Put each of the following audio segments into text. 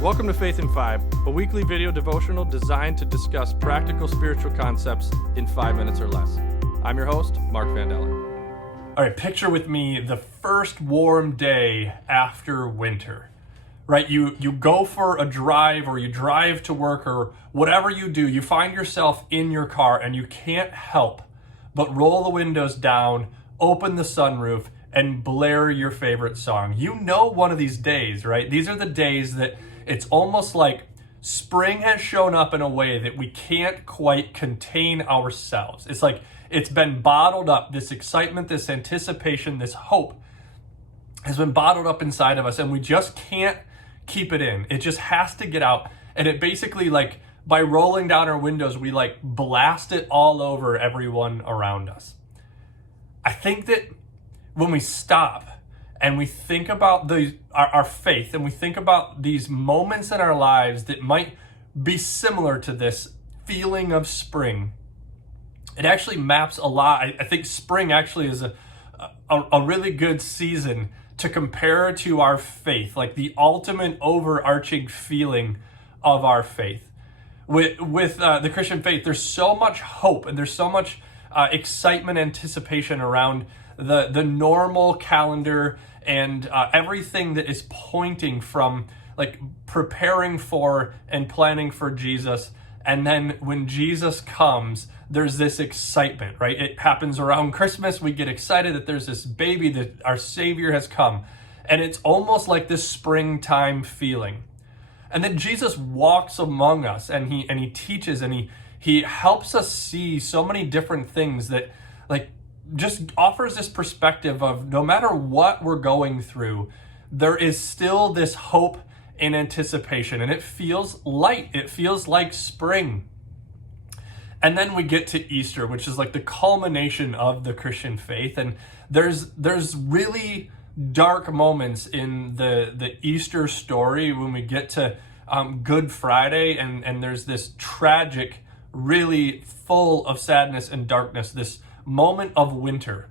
Welcome to Faith in 5, a weekly video devotional designed to discuss practical spiritual concepts in 5 minutes or less. I'm your host, Mark Vandella. All right, picture with me the first warm day after winter, right? You go for a drive or you drive to work or whatever you do, you find yourself in your car and you can't help but roll the windows down, open the sunroof, and blare your favorite song. You know one of these days, right? These are the days that it's almost like spring has shown up in a way that we can't quite contain ourselves. It's like it's been bottled up. This excitement, this anticipation, this hope has been bottled up inside of us, and we just can't keep it in. It just has to get out. And it basically, like, by rolling down our windows, we like blast it all over everyone around us. I think that when we stop and we think about our faith, and we think about these moments in our lives that might be similar to this feeling of spring, it actually maps a lot. I think spring actually is a really good season to compare to our faith, like the ultimate overarching feeling of our faith. With the Christian faith, there's so much hope and there's so much excitement, anticipation around the normal calendar and everything that is pointing from like preparing for and planning for Jesus. And then when Jesus comes, there's this excitement, right? It happens around Christmas. We get excited that there's this baby, that our Savior has come. And it's almost like this springtime feeling. And then Jesus walks among us and he teaches and he helps us see so many different things that like just offers this perspective of no matter what we're going through, there is still this hope and anticipation, and it feels light. It feels like spring. And then we get to Easter, which is like the culmination of the Christian faith. And there's really dark moments in the Easter story when we get to Good Friday, and there's this tragic, really full of sadness and darkness, this moment of winter.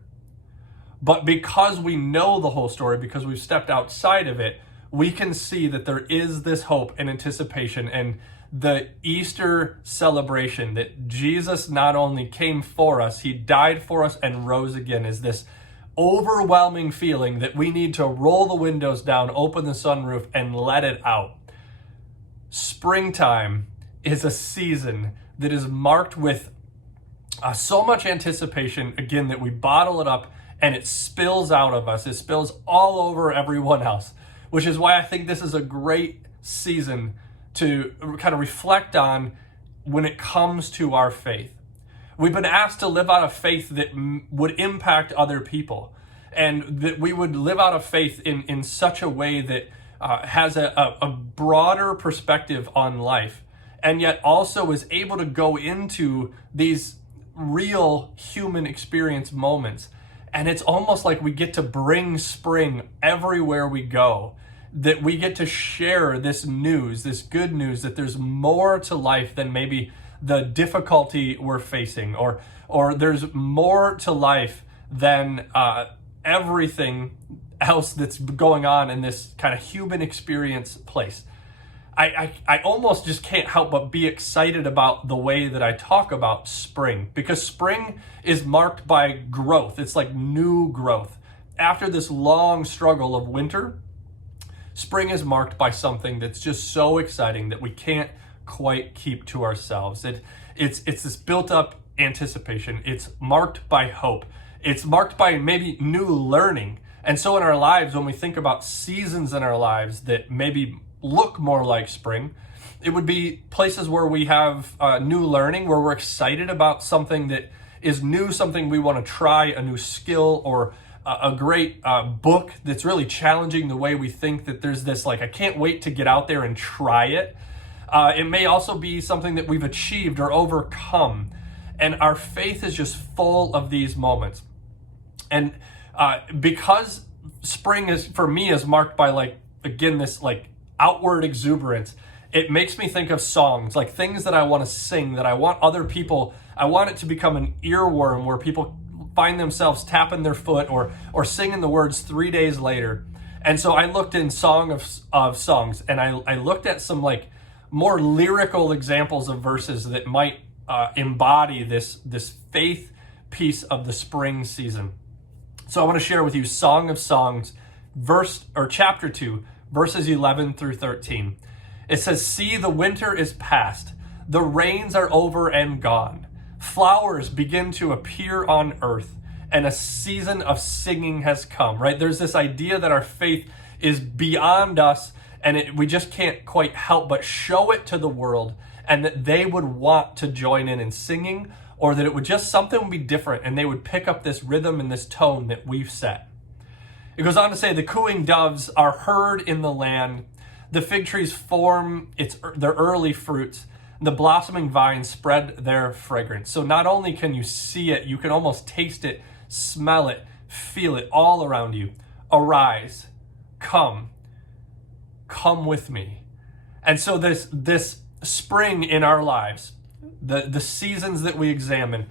But because we know the whole story, because we've stepped outside of it, we can see that there is this hope and anticipation, and the Easter celebration that Jesus not only came for us, he died for us and rose again, is this overwhelming feeling that we need to roll the windows down, open the sunroof, and let it out. Springtime is a season that is marked with so much anticipation, again, that we bottle it up and it spills out of us. It spills all over everyone else, which is why I think this is a great season to kind of reflect on when it comes to our faith. We've been asked to live out a faith that would impact other people, and that we would live out a faith in such a way that has a broader perspective on life, and yet also is able to go into these real human experience moments. And it's almost like we get to bring spring everywhere we go, that we get to share this news, this good news, that there's more to life than maybe the difficulty we're facing, or there's more to life than everything else that's going on in this kind of human experience place. I almost just can't help but be excited about the way that I talk about spring, because spring is marked by growth. It's like new growth. After this long struggle of winter, spring is marked by something that's just so exciting that we can't quite keep to ourselves. It's this built up anticipation. It's marked by hope. It's marked by maybe new learning. And so in our lives, when we think about seasons in our lives that maybe look more like spring, it would be places where we have new learning, where we're excited about something that is new, something we want to try, a new skill, or a great book that's really challenging the way we think, that there's this like, I can't wait to get out there and try it. It may also be something that we've achieved or overcome. And our faith is just full of these moments. And because spring is, for me, is marked by like, again, this like outward exuberance, it makes me think of songs, like things that I want to sing, that I want other people, I want it to become an earworm where people find themselves tapping their foot or singing the words 3 days later. And so I looked in Song of Songs, and I looked at some like more lyrical examples of verses that might embody this faith piece of the spring season. So I want to share with you Song of Songs, chapter 2, verses 11 through 13. It says, "See, the winter is past, the rains are over and gone. Flowers begin to appear on earth, and a season of singing has come," right? There's this idea that our faith is beyond us, and we just can't quite help but show it to the world, and that they would want to join in singing, or that it would just, something would be different, and they would pick up this rhythm and this tone that we've set. It goes on to say, "The cooing doves are heard in the land. The fig trees form their early fruits. The blossoming vines spread their fragrance." So not only can you see it, you can almost taste it, smell it, feel it all around you. "Arise, come with me." And so this spring in our lives, the seasons that we examine,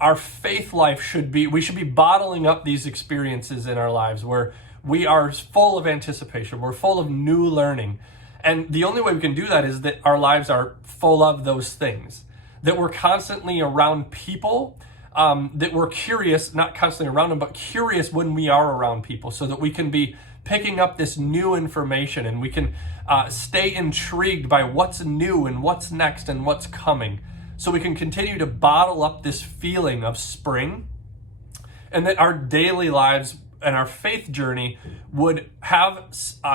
our faith life we should be bottling up these experiences in our lives where we are full of anticipation, we're full of new learning. And the only way we can do that is that our lives are full of those things, that we're constantly around people, that we're curious, not constantly around them, but curious when we are around people, so that we can be picking up this new information, and we can stay intrigued by what's new and what's next and what's coming, so we can continue to bottle up this feeling of spring, and that our daily lives and our faith journey would have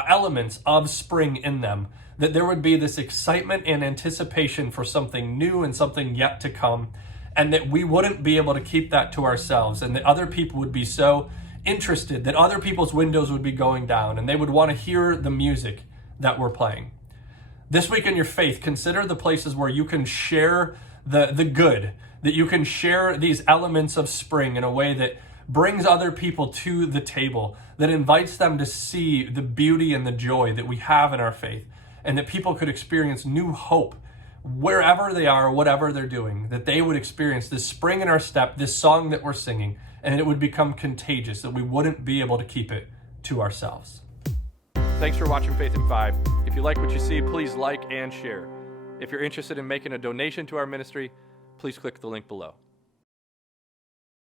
elements of spring in them, that there would be this excitement and anticipation for something new and something yet to come, and that we wouldn't be able to keep that to ourselves, and that other people would be so interested, that other people's windows would be going down, and they would want to hear the music that we're playing. This week in your faith, consider the places where you can share the good, that you can share these elements of spring in a way that brings other people to the table, that invites them to see the beauty and the joy that we have in our faith, and that people could experience new hope wherever they are, whatever they're doing, that they would experience this spring in our step, this song that we're singing, and it would become contagious, that we wouldn't be able to keep it to ourselves. Thanks for watching Faith in 5. If you like what you see, please like and share. If you're interested in making a donation to our ministry, please click the link below.